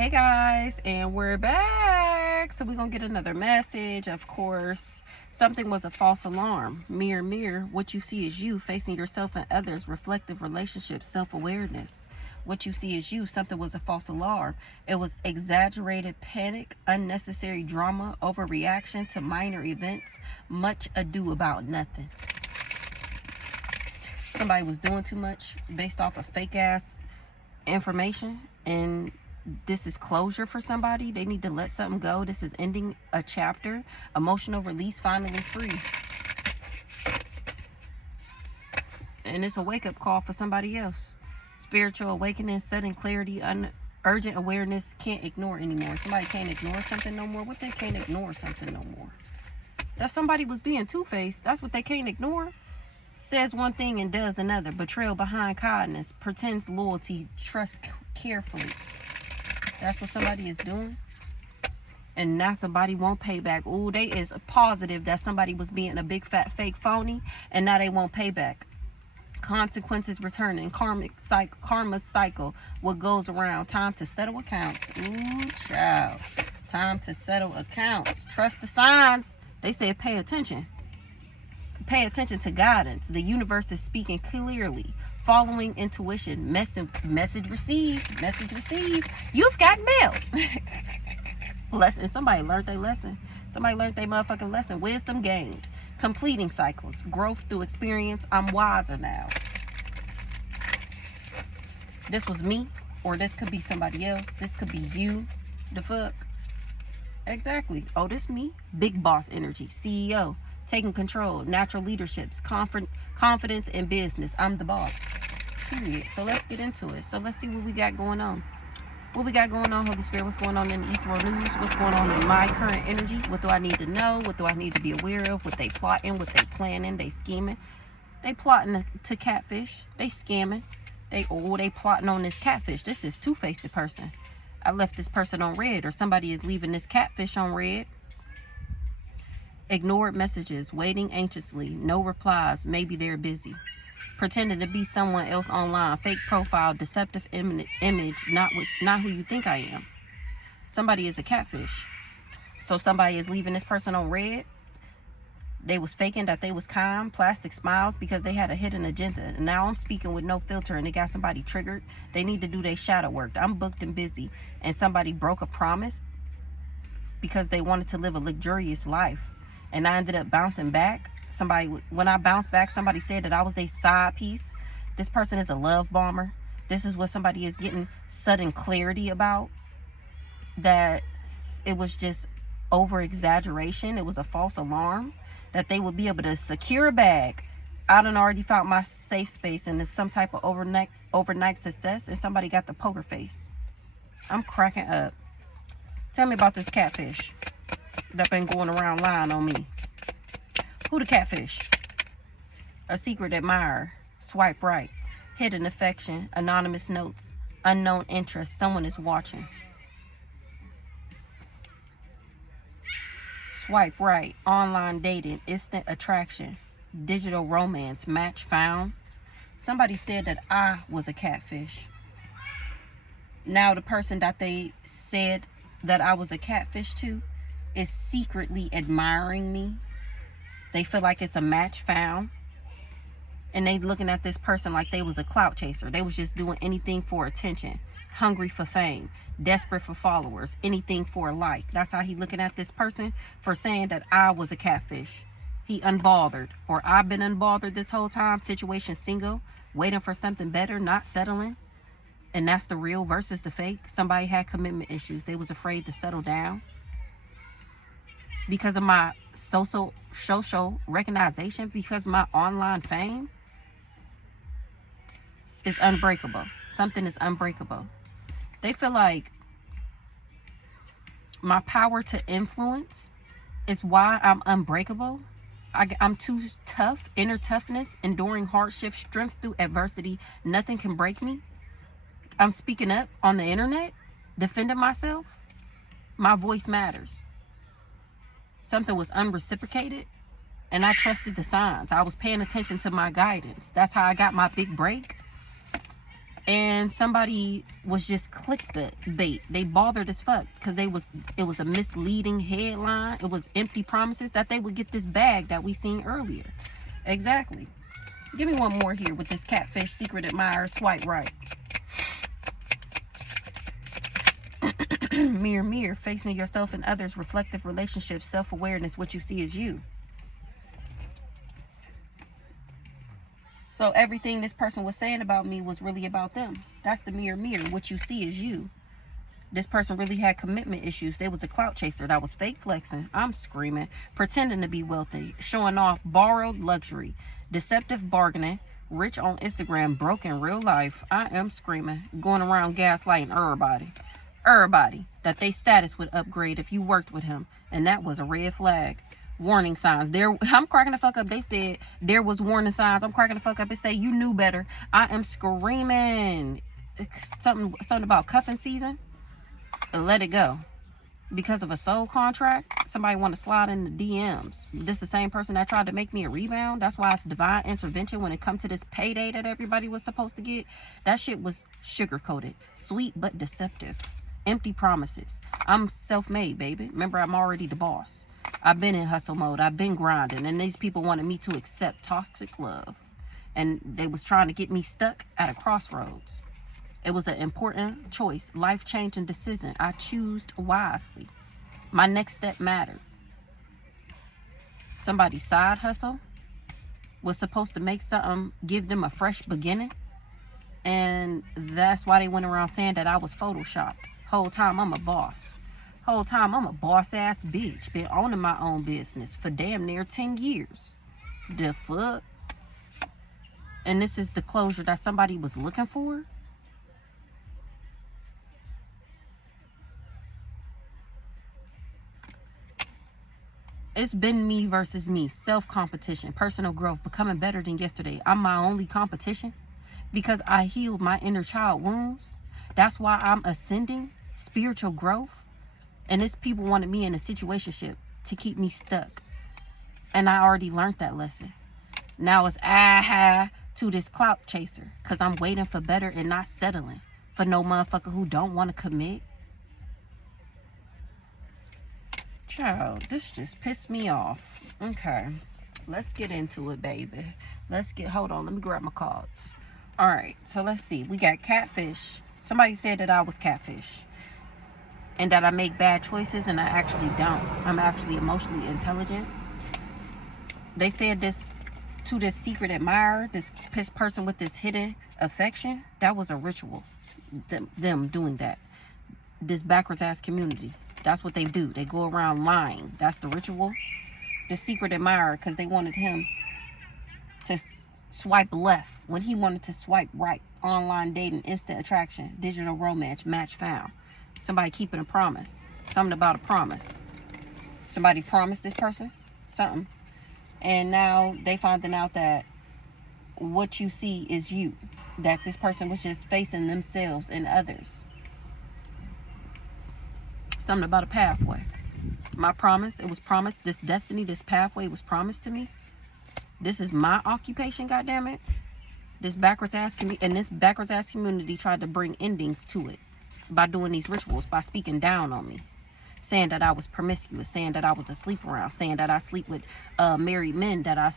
Hey guys, and we're back. So we're gonna get another message. Of course, something was a false alarm. Mirror, mirror, what you see is you facing yourself and others. Reflective relationships, self-awareness. What you see is you. Something was a false alarm. It was exaggerated panic, unnecessary drama, overreaction to minor events, much ado about nothing. Somebody was doing too much based off of fake ass information, and this is closure for somebody. They need to let something go. This is ending a chapter. Emotional release, finally free. And it's a wake-up call for somebody else. Spiritual awakening, sudden clarity, urgent awareness. Can't ignore anymore. Somebody can't ignore something no more. What they can't ignore something no more? That somebody was being two-faced. That's what they can't ignore. Says one thing and does another. Betrayal behind kindness. Pretends loyalty. Trust carefully. That's what somebody is doing. And now somebody won't pay back. Ooh, they is positive that somebody was being a big fat fake phony, and now they won't pay back. Consequences returning. Karma cycle. What goes around. Time to settle accounts. Ooh, child. Time to settle accounts. Trust the signs. They said pay attention. Pay attention to guidance. The universe is speaking clearly. Following intuition. Message received. Message received. You've got mail. Lesson. Somebody learned their lesson. Somebody learned their motherfucking lesson. Wisdom gained. Completing cycles. Growth through experience. I'm wiser now. This was me, or this could be somebody else. This could be you. The fuck? Exactly. Oh, this me. Big boss energy. CEO. Taking control. Natural leaderships. Confidence in business. I'm the boss. Period. So let's get into it. So let's see what we got going on. What we got going on, Holy Spirit? What's going on in the ethereal news? What's going on in my current energy? What do I need to know? What do I need to be aware of? What they plotting? What they planning? They scheming? They plotting to catfish. They scamming. They plotting on this catfish. This is two-faced person. I left this person on red, or somebody is leaving this catfish on red. Ignored messages, waiting anxiously, no replies, maybe they're busy. Pretending to be someone else online, fake profile, deceptive image, not who you think I am. Somebody is a catfish. So somebody is leaving this person on red. They was faking that they was calm, plastic smiles, because they had a hidden agenda. And now I'm speaking with no filter, and they got somebody triggered. They need to do their shadow work. I'm booked and busy, and somebody broke a promise because they wanted to live a luxurious life. And I ended up bouncing back. When I bounced back, somebody said that I was their side piece. This person is a love bomber. This is what somebody is getting sudden clarity about. That it was just over exaggeration. It was a false alarm. That they would be able to secure a bag. I done already found my safe space, and it's some type of overnight success, and somebody got the poker face. I'm cracking up. Tell me about this catfish that been going around lying on me. Who the catfish? A secret admirer. Swipe right. Hidden affection. Anonymous notes. Unknown interest. Someone is watching. Swipe right. Online dating. Instant attraction. Digital romance. Match found. Somebody said that I was a catfish. Now the person that they said that I was a catfish to is secretly admiring me. They feel like it's a match found, and they looking at this person like they was a clout chaser. They was just doing anything for attention, hungry for fame, desperate for followers, anything for a like. That's how he looking at this person for saying that I was a catfish. He unbothered, or I've been unbothered this whole time. Situation single, waiting for something better, not settling. And that's the real versus the fake. Somebody had commitment issues. They was afraid to settle down. Because of my social recognition, because of my online fame, is unbreakable. Something is unbreakable. They feel like my power to influence is why I'm unbreakable. I'm too tough, inner toughness, enduring hardship, strength through adversity. Nothing can break me. I'm speaking up on the internet, defending myself. My voice matters. Something was unreciprocated, and I trusted the signs. I was paying attention to my guidance. That's how I got my big break. and somebody was just clickbait. They bothered as fuck because it was a misleading headline. It was empty promises that they would get this bag that we seen earlier. Exactly. Give me one more here with this catfish secret admirer swipe right. Mirror, mirror, facing yourself and others, reflective relationships, self-awareness, what you see is you. So everything this person was saying about me was really about them. That's the mirror, mirror, what you see is you. This person really had commitment issues. They was a clout chaser that was fake flexing. I'm screaming, pretending to be wealthy, showing off borrowed luxury, deceptive bargaining, rich on Instagram, broke in real life. I am screaming, going around gaslighting everybody that they status would upgrade if you worked with him, and that was a red flag. Warning signs. I'm cracking the fuck up. They said there was warning signs. I'm cracking the fuck up. It say you knew better. I am screaming. Something about cuffing season. Let it go. Because of a soul contract, somebody want to slide in the DMs. This is the same person that tried to make me a rebound. That's why it's divine intervention when it comes to this payday that everybody was supposed to get. That shit was sugar-coated. Sweet but deceptive. Empty promises. I'm self-made, baby. Remember, I'm already the boss. I've been in hustle mode. I've been grinding. And these people wanted me to accept toxic love. And they was trying to get me stuck at a crossroads. It was an important choice, life-changing decision. I chose wisely. My next step mattered. Somebody's side hustle was supposed to make something, give them a fresh beginning. And that's why they went around saying that I was photoshopped. Whole time I'm a boss. Whole time I'm a boss-ass bitch. Been owning my own business for damn near 10 years. The fuck? And this is the closure that somebody was looking for? It's been me versus me. Self-competition, personal growth, becoming better than yesterday. I'm my only competition because I healed my inner child wounds. That's why I'm ascending, spiritual growth. And this people wanted me in a situationship to keep me stuck. And I already learned that lesson. Now it's to this clout chaser because I'm waiting for better and not settling for no motherfucker who don't want to commit. Child, this just pissed me off. Okay, let's get into it, baby. Hold on, let me grab my cards. All right, so let's see. We got catfish. Somebody said that I was catfish and that I make bad choices, and I actually don't. I'm actually emotionally intelligent. They said this to this secret admirer, this person with this hidden affection. That was a ritual. Them doing that. This backwards ass community. That's what they do. They go around lying. That's the ritual. The secret admirer, because they wanted him to swipe left when he wanted to swipe right. Online dating, instant attraction, digital romance, match found. Somebody keeping a promise. Something about a promise. Somebody promised this person something. And now they finding out that what you see is you. That this person was just facing themselves and others. Something about a pathway. My promise, it was promised. This destiny, this pathway was promised to me. This is my occupation, goddammit. This backwards ass community, and this backwards ass community tried to bring endings to it by doing these rituals, by speaking down on me, saying that I was promiscuous, saying that I was a sleep around, saying that I sleep with married men, that I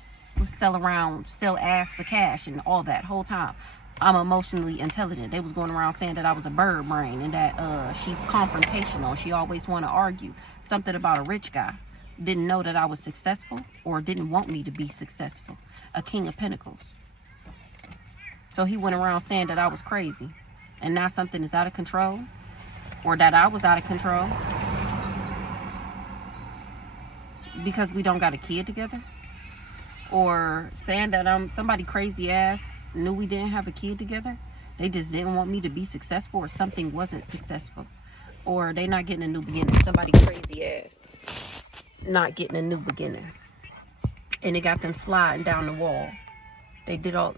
sell ass for cash, and all that whole time. I'm emotionally intelligent. They was going around saying that I was a bird brain and that she's confrontational. She always want to argue. Something about a rich guy. Didn't know that I was successful or didn't want me to be successful. A king of pentacles. So he went around saying that I was crazy. And now something is out of control. Or that I was out of control. Because we don't got a kid together. Or saying that I'm somebody crazy ass knew we didn't have a kid together. They just didn't want me to be successful, or something wasn't successful, or they not getting a new beginning. Somebody crazy ass not getting a new beginning, and it got them sliding down the wall. They did all.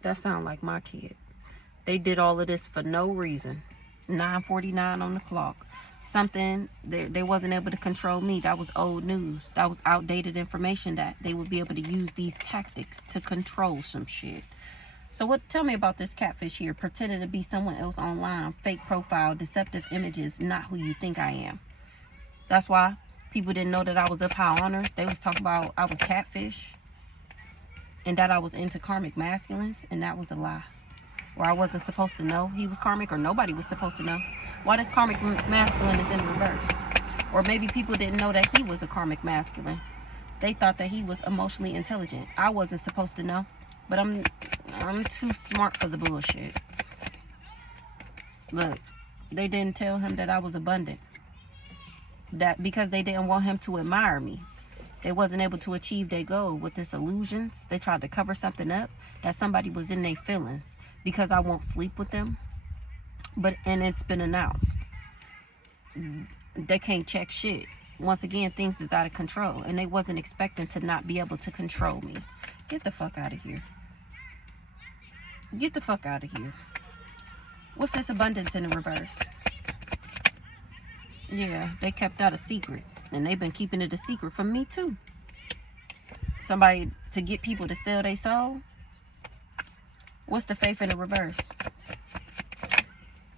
That sound like my kid. They did all of this for no reason. 9:49 on the clock. something, they wasn't able to control me. That was old news. That was outdated information, that they would be able to use these tactics to control some shit. So what? Tell me about this catfish here, pretending to be someone else online, fake profile, deceptive images, not who you think I am. That's why people didn't know that I was of high honor. They was talking about I was catfish and that I was into karmic masculines, and that was a lie. Or I wasn't supposed to know he was karmic, or nobody was supposed to know. Why this karmic masculine is in reverse? Or maybe people didn't know that he was a karmic masculine. They thought that he was emotionally intelligent. I wasn't supposed to know, but I'm too smart for the bullshit. Look, they didn't tell him that I was abundant. That because they didn't want him to admire me. They wasn't able to achieve their goal with this illusions. They tried to cover something up, that somebody was in their feelings because I won't sleep with them. And it's been announced. They can't check shit. Once again, things is out of control, and they wasn't expecting to not be able to control me. Get the fuck out of here. Get the fuck out of here. What's this abundance in the reverse? Yeah, they kept that a secret, and they've been keeping it a secret from me too. Somebody to get people to sell their soul. What's the faith in the reverse?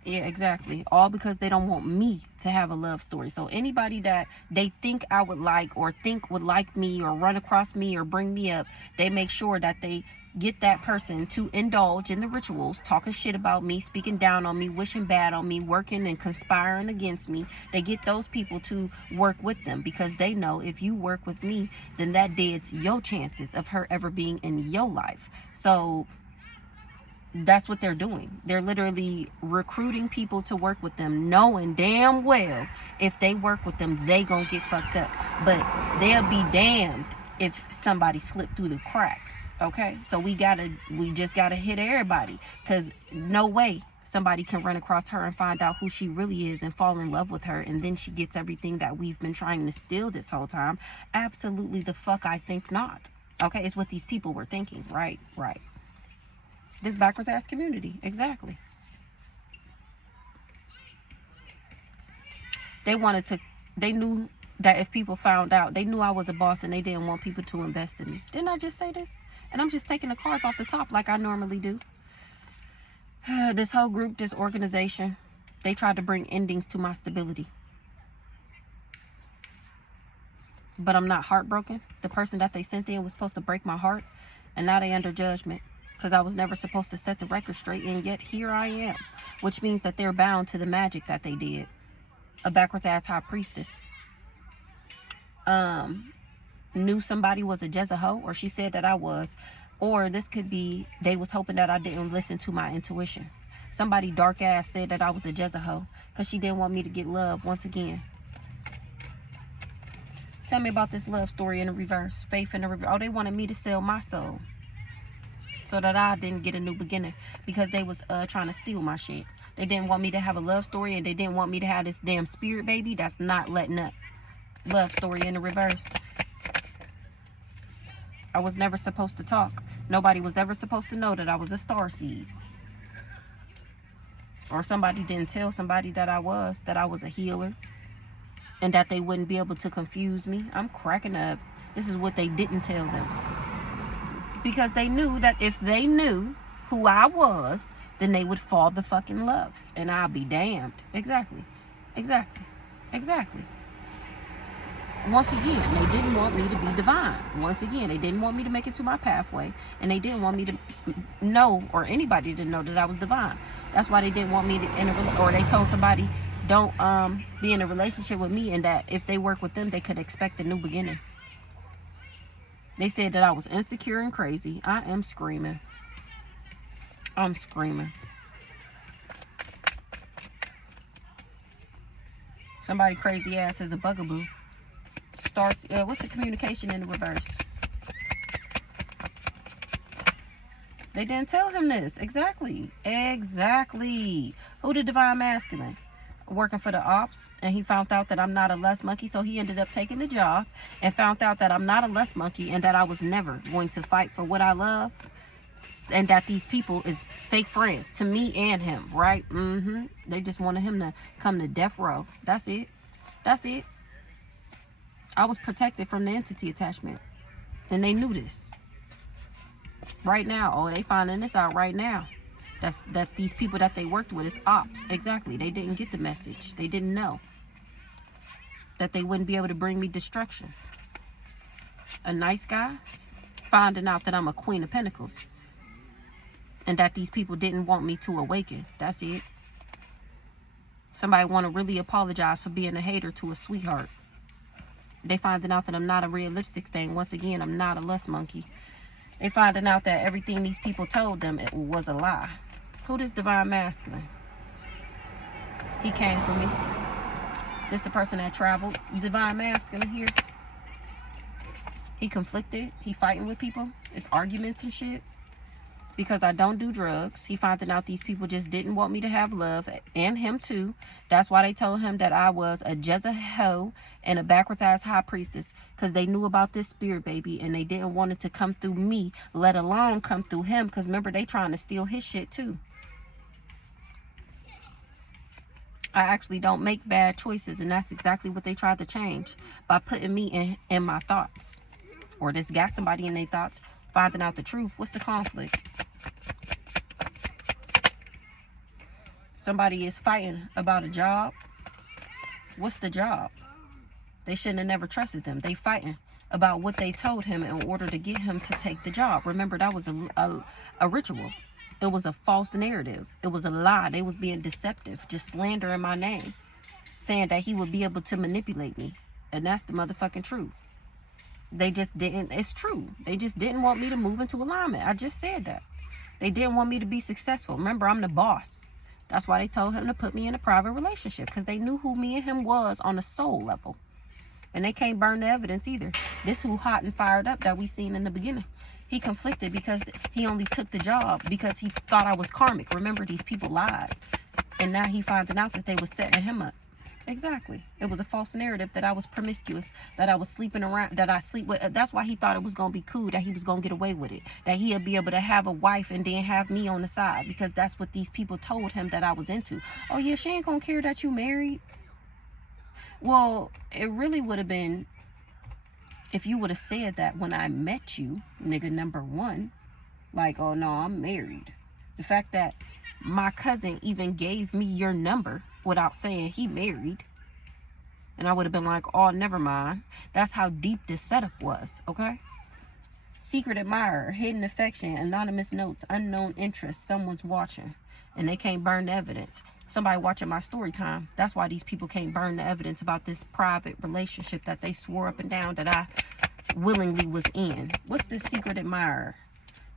Yeah, exactly. All because they don't want me to have a love story. So anybody that they think I would like, or think would like me, or run across me, or bring me up, they make sure that they get that person to indulge in the rituals, talking shit about me, speaking down on me, wishing bad on me, working and conspiring against me. They get those people to work with them, because they know if you work with me, then that deads your chances of her ever being in your life. So that's what they're doing. They're literally recruiting people to work with them, knowing damn well if they work with them, they gonna get fucked up. But they'll be damned if somebody slipped through the cracks. Okay, so we just gotta hit everybody, because no way somebody can run across her and find out who she really is and fall in love with her, and then she gets everything that we've been trying to steal this whole time. Absolutely the fuck I think not. Okay, it's what these people were thinking. Right. This backwards ass community. Exactly. They knew that if people found out, they knew I was a boss, and they didn't want people to invest in me. Didn't I just say this? And I'm just taking the cards off the top like I normally do. This whole group, this organization, they tried to bring endings to my stability. But I'm not heartbroken. The person that they sent in was supposed to break my heart, and now they under judgment, because I was never supposed to set the record straight, and yet here I am. Which means that they're bound to the magic that they did. A backwards ass high priestess. Knew somebody was a Jezebel, or she said that I was. Or this could be, they was hoping that I didn't listen to my intuition. Somebody dark ass said that I was a Jezebel, because she didn't want me to get love once again. Tell me about this love story in the reverse. Faith in the reverse. Oh, they wanted me to sell my soul, so that I didn't get a new beginning, because they was trying to steal my shit. They didn't want me to have a love story, and they didn't want me to have this damn spirit baby that's not letting up. Love story in the reverse. I was never supposed to talk. Nobody was ever supposed to know that I was a starseed. Or somebody didn't tell somebody that I was a healer, and that they wouldn't be able to confuse me. I'm cracking up. This is what they didn't tell them. Because they knew that if they knew who I was, then they would fall the fucking love. And I'll be damned. Exactly. Once again, they didn't want me to be divine. Once again, they didn't want me to make it to my pathway. And they didn't want me to know, or anybody to know, that I was divine. That's why they didn't want me to, or they told somebody, don't be in a relationship with me, and that if they work with them, they could expect a new beginning. They said that I was insecure and crazy. I am screaming. I'm screaming. Somebody crazy ass is a bugaboo. Starts. What's the communication in the reverse? They didn't tell him this. Exactly. Who the divine masculine? Working for the ops, and he found out that I'm not a lust monkey, so he ended up taking the job and found out that I'm not a lust monkey, and that I was never going to fight for what I love. and that these people is fake friends to me and him, right? They just wanted him to come to death row. That's it. That's it. I was protected from the entity attachment, and they knew this. Right now, oh, they finding this out right now. That these people that they worked with is ops. Exactly. They didn't get the message. They didn't know that they wouldn't be able to bring me destruction. A nice guy finding out that I'm a Queen of Pentacles, and that these people didn't want me to awaken. That's it. Somebody want to really apologize for being a hater to a sweetheart. They finding out that I'm not a real lipstick stain. Once again, I'm not a lust monkey. They finding out that everything these people told them, it was a lie. Who this divine masculine? He came for me. This the person that traveled. Divine masculine here. He conflicted. He fighting with people. It's arguments and shit. Because I don't do drugs. He finding out these people just didn't want me to have love. And him too. That's why they told him that I was a Jezebel and a backwards ass high priestess. Because they knew about this spirit baby. And they didn't want it to come through me. Let alone come through him. Because remember, they trying to steal his shit too. I actually don't make bad choices. And that's exactly what they tried to change. By putting me in my thoughts. Or this got somebody in their thoughts. Finding out the truth. What's the conflict? Somebody is fighting about a job. What's the job? They shouldn't have never trusted them. They fighting about what they told him in order to get him to take the job. Remember, that was a ritual. It was a false narrative. It was a lie. They was being deceptive. Just slandering my name. Saying that he would be able to manipulate me. And that's the motherfucking truth. They just didn't. It's true. They just didn't want me to move into alignment. I just said that. They didn't want me to be successful. Remember, I'm the boss. That's why they told him to put me in a private relationship. Because they knew who me and him was on a soul level. And they can't burn the evidence either. This who hot and fired up that we seen in the beginning. He conflicted because he only took the job because he thought I was karmic. Remember, these people lied. And now he finds out that they was setting him up. Exactly. It was a false narrative that I was promiscuous, that I was sleeping around, that I sleep with. That's why he thought it was going to be cool, that he was going to get away with it, that he'd be able to have a wife and then have me on the side, because that's what these people told him that I was into. Oh yeah, she ain't going to care that you married. Well, it really would have been if you would have said that when I met you, nigga number one, like, oh no, I'm married. The fact that my cousin even gave me your number without saying he married, and I would have been like, oh, never mind. That's how deep this setup was, okay? Secret admirer, hidden affection, anonymous notes, unknown interest, someone's watching, and they can't burn the evidence. Somebody watching my story time. That's why these people can't burn the evidence about this private relationship that they swore up and down that I willingly was in. What's the secret admirer?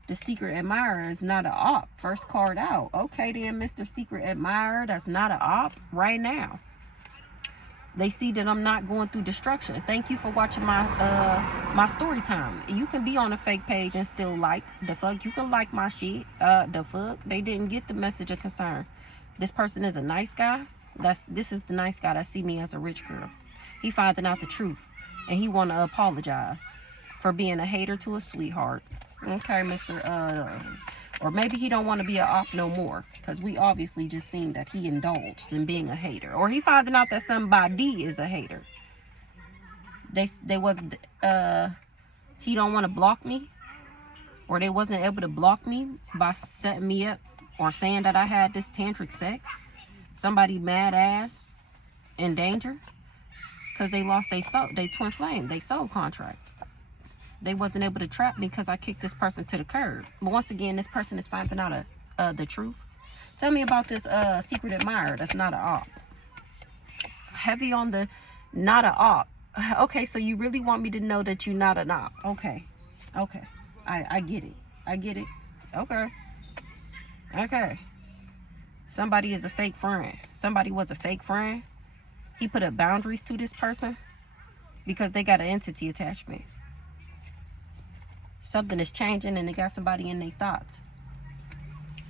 The secret admirer is not an op. First card out. Okay then, Mr. Secret Admirer, that's not an op right now. They see that I'm not going through destruction. Thank you for watching my my story time. You can be on a fake page and still like the fuck. You can like my shit. The fuck. They didn't get the message of concern. This person is a nice guy. This is the nice guy that see me as a rich girl. He finding out the truth, and he want to apologize for being a hater to a sweetheart. Okay, Mr. Or maybe he don't want to be an op no more, because we obviously just seen that he indulged in being a hater. Or he finding out that somebody is a hater. They wasn't, he don't want to block me, or they wasn't able to block me by setting me up or saying that I had this tantric sex. Somebody mad ass in danger because they lost their soul, they twin flame, they soul contract. They wasn't able to trap me because I kicked this person to the curb. But once again, this person is finding out the truth. Tell me about this secret admirer that's not an op. Heavy on the not an op. Okay, so you really want me to know that you're not an op. Okay. Okay. I get it. I get it. Okay. Okay. Somebody is a fake friend. Somebody was a fake friend. He put up boundaries to this person because they got an entity attachment. Something is changing and they got somebody in their thoughts.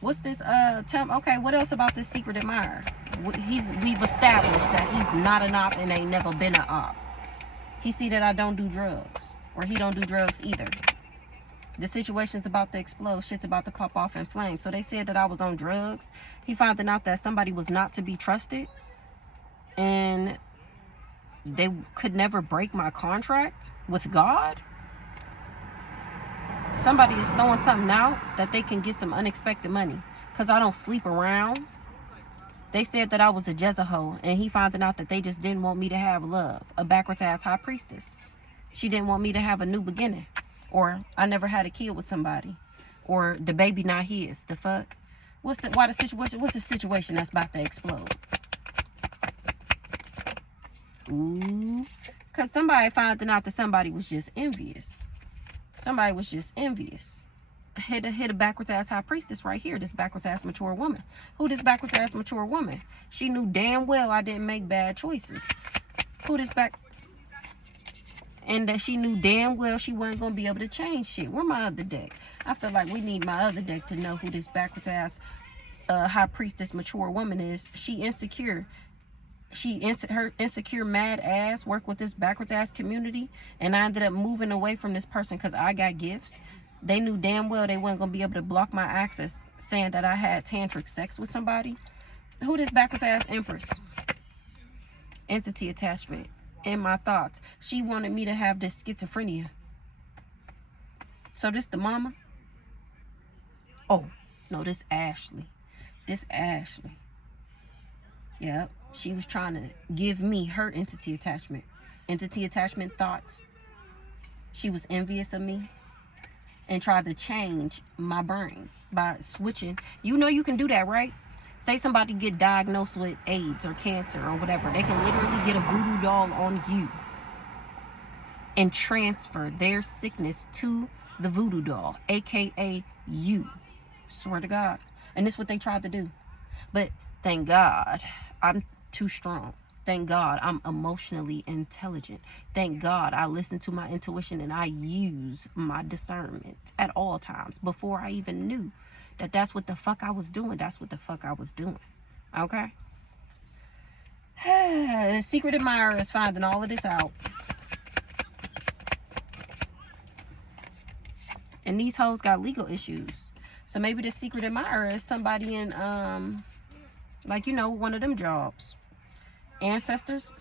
What's this okay, what else about this secret admirer? We've established that he's not an op and ain't never been an op. He see that I don't do drugs, or he don't do drugs either. The situation's about to explode. Shit's about to pop off in flames. So they said that I was on drugs. He found out that somebody was not to be trusted. And they could never break my contract with God. Somebody is throwing something out that they can get some unexpected money. Because I don't sleep around. They said that I was a Jezebel. And he found out that they just didn't want me to have love. A backwards ass high priestess. She didn't want me to have a new beginning. Or I never had a kid with somebody. Or the baby not his. The fuck? What's the situation that's about to explode? Ooh. Because somebody found out that somebody was just envious. Somebody was just envious. Hit a backwards ass high priestess right here. This backwards ass mature woman. Who this backwards ass mature woman? She knew damn well I didn't make bad choices. Who this back... And that she knew damn well she wasn't going to be able to change shit. Where my other deck? I feel like we need my other deck to know who this backwards ass high priestess mature woman is. She insecure. Her insecure mad ass worked with this backwards ass community, and I ended up moving away from this person because I got gifts. They knew damn well they weren't gonna be able to block my access, saying that I had tantric sex with somebody. Who this backwards ass empress? Entity attachment. In my thoughts, she wanted me to have this schizophrenia. So this the mama? Oh no, this Ashley. Yep. She was trying to give me her entity attachment. Entity attachment thoughts. She was envious of me and tried to change my brain by switching. You know you can do that, right? Say somebody get diagnosed with AIDS or cancer or whatever. They can literally get a voodoo doll on you and transfer their sickness to the voodoo doll, aka you. Swear to God. And this is what they tried to do. But thank God I'm too strong. Thank God I'm emotionally intelligent. Thank God I listen to my intuition and I use my discernment at all times. Before I even knew that that's what the fuck I was doing. That's what the fuck I was doing. Okay? The secret admirer is finding all of this out. And these hoes got legal issues. So maybe the secret admirer is somebody in, like, you know, one of them jobs. Ancestors.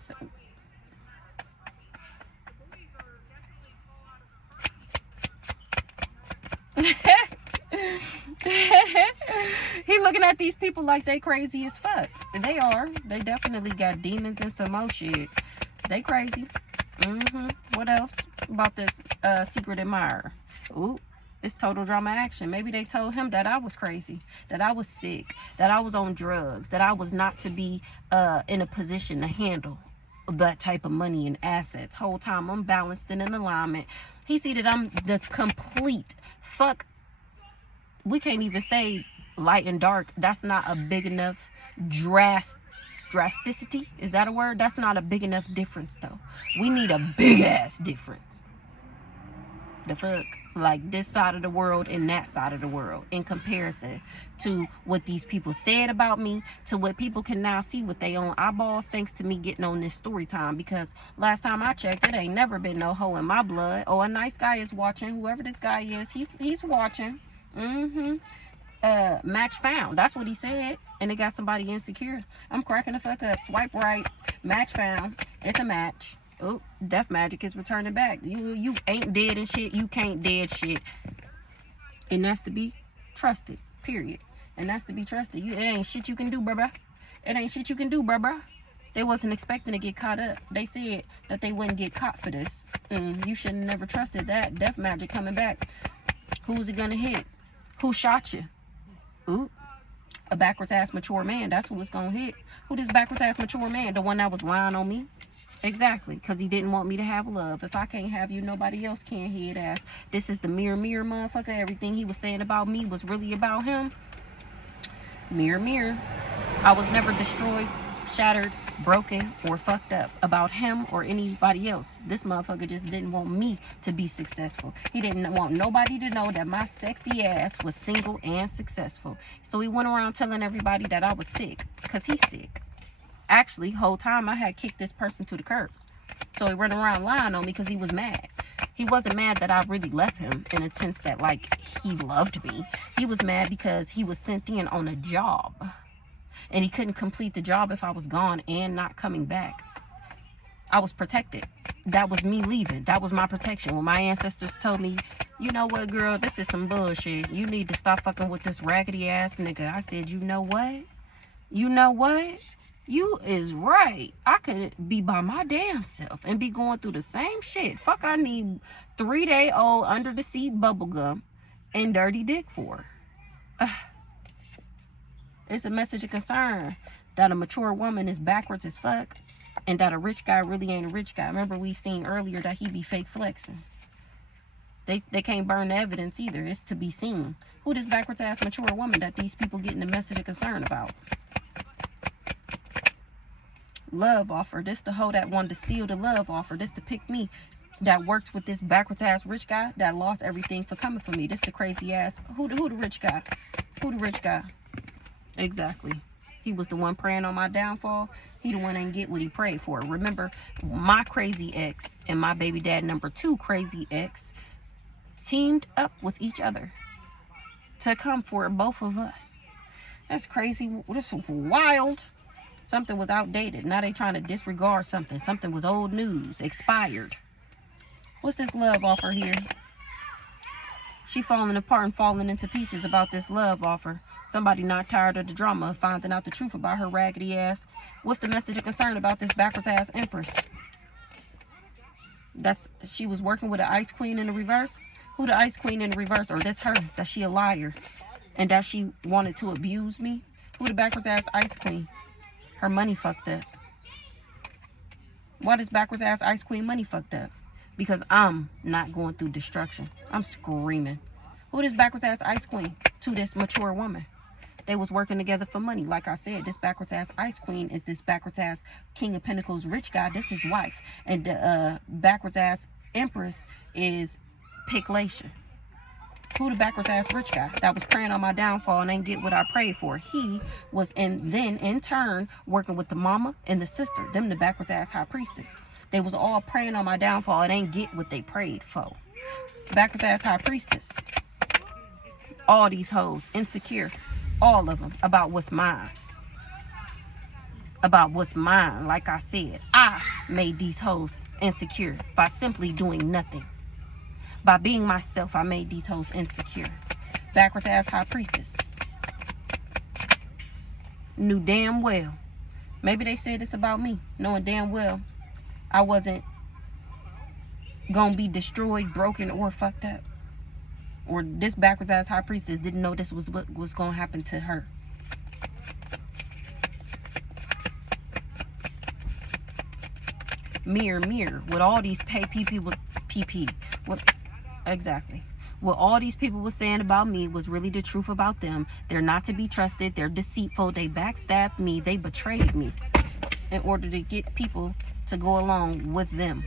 He looking at these people like they crazy as fuck. They are. They definitely got demons and some more shit. They crazy. What else about this secret admirer? Ooh. It's total drama action. Maybe they told him that I was crazy, that I was sick, that I was on drugs, that I was not to be in a position to handle that type of money and assets. Whole time I'm balanced and in alignment. He see that I'm the complete fuck. We can't even say light and dark. That's not a big enough drasticity. Is that a word? That's not a big enough difference though. We need a big ass difference. The fuck? Like this side of the world and that side of the world in comparison to what these people said about me, to what people can now see with their own eyeballs thanks to me getting on this story time. Because last time I checked, it ain't never been no hoe in my blood. Oh, a nice guy is watching. Whoever this guy is, he's watching. Match found. That's what he said. And they got somebody insecure. I'm cracking the fuck up. Swipe right. Match found. It's a match. Oh, death magic is returning back. You ain't dead and shit. You can't dead shit. And that's to be trusted. Period. And that's to be trusted. It ain't shit you can do, bruh. It ain't shit you can do, bruh. They wasn't expecting to get caught up. They said that they wouldn't get caught for this. You should have never trusted that. Death magic coming back. Who's it gonna hit? Who shot you? Ooh. A backwards ass mature man. That's who it's gonna hit. Who this backwards ass mature man? The one that was lying on me? Exactly, because he didn't want me to have love. If I can't have you, nobody else can. Head ass. This is the mirror motherfucker. Everything he was saying about me was really about him. Mirror. I was never destroyed, shattered, broken, or fucked up about him or anybody else. This motherfucker just didn't want me to be successful. He didn't want nobody to know that my sexy ass was single and successful. So he went around telling everybody that I was sick, because he's sick. Actually, whole time I had kicked this person to the curb. So he ran around lying on me because he was mad. He wasn't mad that I really left him in a sense that, like, he loved me. He was mad because he was sent in on a job. And he couldn't complete the job if I was gone and not coming back. I was protected. That was me leaving. That was my protection. When my ancestors told me, you know what, girl, this is some bullshit. You need to stop fucking with this raggedy ass nigga. I said, you know what? You know what? You is right. I could be by my damn self and be going through the same shit. Fuck, I need 3-day-old under the seat bubblegum and dirty dick for. It's a message of concern that a mature woman is backwards as fuck and that a rich guy really ain't a rich guy. Remember we seen earlier that he be fake flexing. They can't burn the evidence either. It's to be seen. Who this backwards ass mature woman that these people getting a message of concern about? Love offer. This the hoe that wanted to steal the love offer. This the pick me that worked with this backwards ass rich guy that lost everything for coming for me. This the crazy ass. Who the rich guy? Who the rich guy? Exactly. He was the one praying on my downfall. He the one ain't get what he prayed for. Remember, my crazy ex and my baby dad number 2 crazy ex teamed up with each other to come for both of us. That's crazy. That's wild. Something was outdated. Now they trying to disregard something. Something was old news, expired. What's this love offer here? She falling apart and falling into pieces about this love offer. Somebody not tired of the drama, finding out the truth about her raggedy ass. What's the message of concern about this backwards ass empress? She was working with an ice queen in the reverse. Who the ice queen in the reverse? Or that's her, that she a liar and that she wanted to abuse me? Who the backwards ass ice queen? Her money fucked up. Why does backwards ass ice queen money fucked up? Because I'm not going through destruction. I'm screaming. Who this backwards ass ice queen to this mature woman? They was working together for money. Like I said, this backwards ass ice queen is this backwards ass king of pentacles rich guy. This is his wife. And the backwards ass empress is Picklacia. Who the backwards ass rich guy that was praying on my downfall and ain't get what I prayed for? He was then in turn working with the mama and the sister. Them the backwards ass high priestess. They was all praying on my downfall and ain't get what they prayed for. Backwards ass high priestess. All these hoes insecure. All of them about what's mine. About what's mine. Like I said, I made these hoes insecure by simply doing nothing. By being myself, I made these hoes insecure. Backwards ass high priestess. Knew damn well. Maybe they said this about me, knowing damn well I wasn't gonna be destroyed, broken, or fucked up. Or this backwards ass high priestess didn't know this was what was gonna happen to her. Mirror, mirror, with all these exactly. What all these people were saying about me was really the truth about them. They're not to be trusted. They're deceitful. They backstabbed me. They betrayed me in order to get people to go along with them.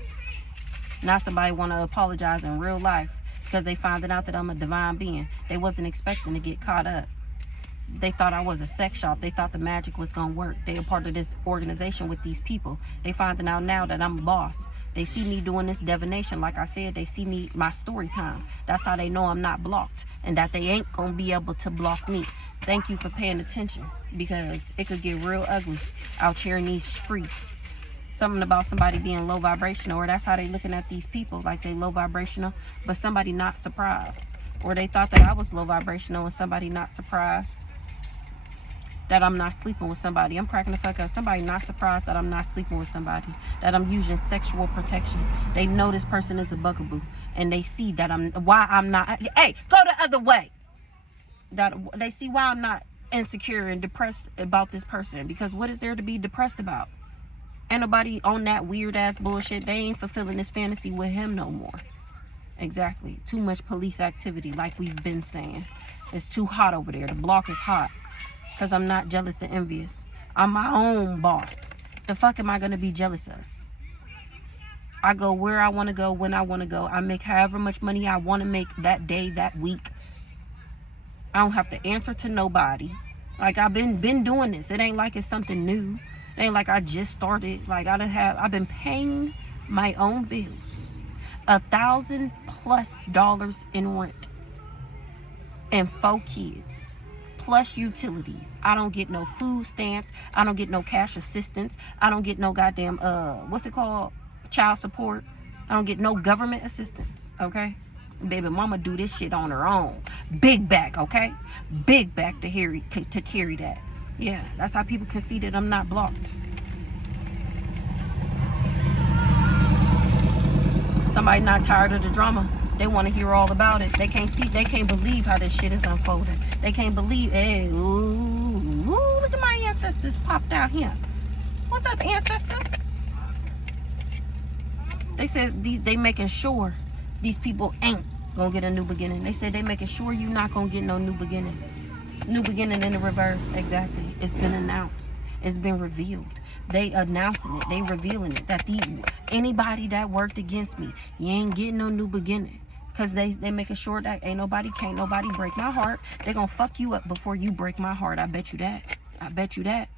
Not somebody want to apologize in real life because they found out that I'm a divine being. They wasn't expecting to get caught up. They thought I was a sex shop. They thought the magic was going to work. They are part of this organization with these people. They finding out now that I'm a boss. They see me doing this divination. Like I said, they see me, my story time. That's how they know I'm not blocked and that they ain't going to be able to block me. Thank you for paying attention because it could get real ugly out here in these streets. Something about somebody being low vibrational, or that's how they looking at these people, like they low vibrational, but somebody not surprised. Or they thought that I was low vibrational and somebody not surprised that I'm not sleeping with somebody. I'm cracking the fuck up. Somebody not surprised that I'm not sleeping with somebody, that I'm using sexual protection. They know this person is a bugaboo and they see that why I'm not, hey, go the other way. That they see why I'm not insecure and depressed about this person, because what is there to be depressed about? Ain't nobody on that weird ass bullshit. They ain't fulfilling this fantasy with him no more. Exactly. Too much police activity, like we've been saying. It's too hot over there. The block is hot. Because I'm not jealous and envious. I'm my own boss. The fuck am I going to be jealous of? I go where I want to go, when I want to go. I make however much money I want to make that day, that week. I don't have to answer to nobody. Like, I've been doing this. It ain't like it's something new. It ain't like I just started. Like, I've been paying my own bills, $1,000+ in rent, and 4 kids, plus utilities. I don't get no food stamps. I don't get no cash assistance. I don't get no goddamn, what's it called? Child support. I don't get no government assistance, okay? Baby mama do this shit on her own. Big back, okay? Big back to carry that. Yeah, that's how people can see that I'm not blocked. Somebody not tired of the drama. They want to hear all about it. They can't believe how this shit is unfolding. They can't believe, hey, ooh, look at my ancestors popped out here. What's up, ancestors? They said they making sure these people ain't gonna get a new beginning. They said they making sure you not gonna get no new beginning. New beginning in the reverse, exactly. It's been announced. It's been revealed. They announcing it. They revealing it. That anybody that worked against me, you ain't getting no new beginning. Because they making sure that can't nobody break my heart. They gonna fuck you up before you break my heart. I bet you that. I bet you that.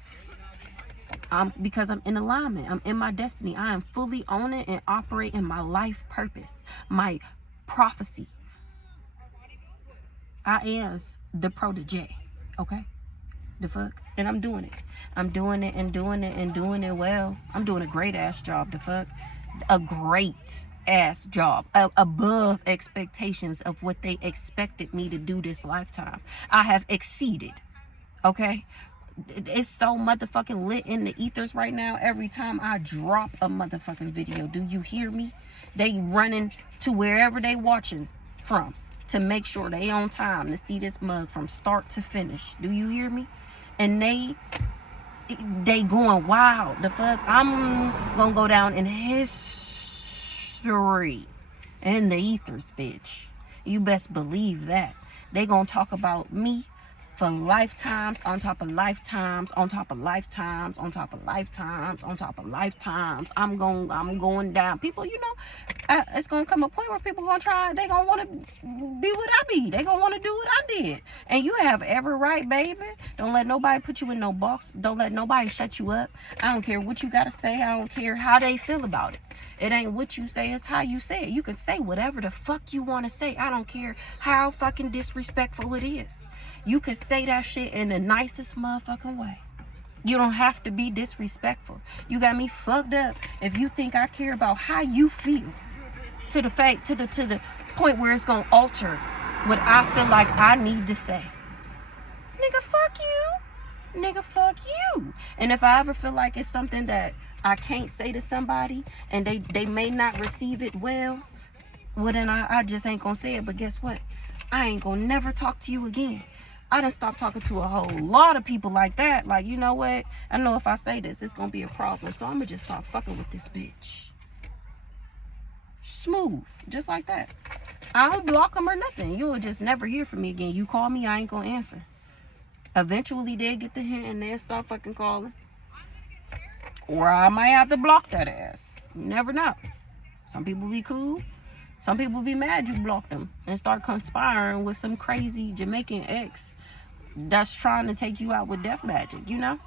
Because I'm in alignment. I'm in my destiny. I am fully owning and operating my life purpose. My prophecy. I am the protege. Okay? The fuck? And I'm doing it. I'm doing it and doing it and doing it well. I'm doing a great ass job. The fuck? A great ass job, above expectations of what they expected me to do this lifetime. I have exceeded. Okay? It's so motherfucking lit in the ethers right now. Every time I drop a motherfucking video, do you hear me? They running to wherever they watching from to make sure they on time to see this mug from start to finish. Do you hear me? And they going wild. The fuck? I'm gonna go down in history in the ethers, bitch. You best believe that. They gonna talk about me for lifetimes on top of lifetimes on top of lifetimes on top of lifetimes on top of lifetimes. I'm going down. People, you know, it's gonna come a point where people gonna try. They gonna want to be what I be. They gonna want to do what I did. And you have every right, baby. Don't let nobody put you in no box. Don't let nobody shut you up. I don't care what you gotta say. I don't care how they feel about it. It ain't what you say, it's how you say it. You can say whatever the fuck you want to say. I don't care how fucking disrespectful it is. You can say that shit in the nicest motherfucking way. You don't have to be disrespectful. You got me fucked up if you think I care about how you feel to the point where it's gonna alter what I feel like I need to say. Nigga, fuck you. Nigga, fuck you. And if I ever feel like it's something that I can't say to somebody and they may not receive it well then I just ain't gonna say it. But guess what? I ain't gonna never talk to you again. I done stopped talking to a whole lot of people like that. Like, you know what? I know if I say this, it's gonna be a problem. So I'm gonna just stop fucking with this bitch. Smooth. Just like that. I don't block them or nothing. You'll just never hear from me again. You call me, I ain't gonna answer. Eventually they'll get the hint and they'll stop fucking calling. Or I might have to block that ass. You never know. Some people be cool. Some people be mad you blocked them and start conspiring with some crazy Jamaican ex that's trying to take you out with death magic, you know?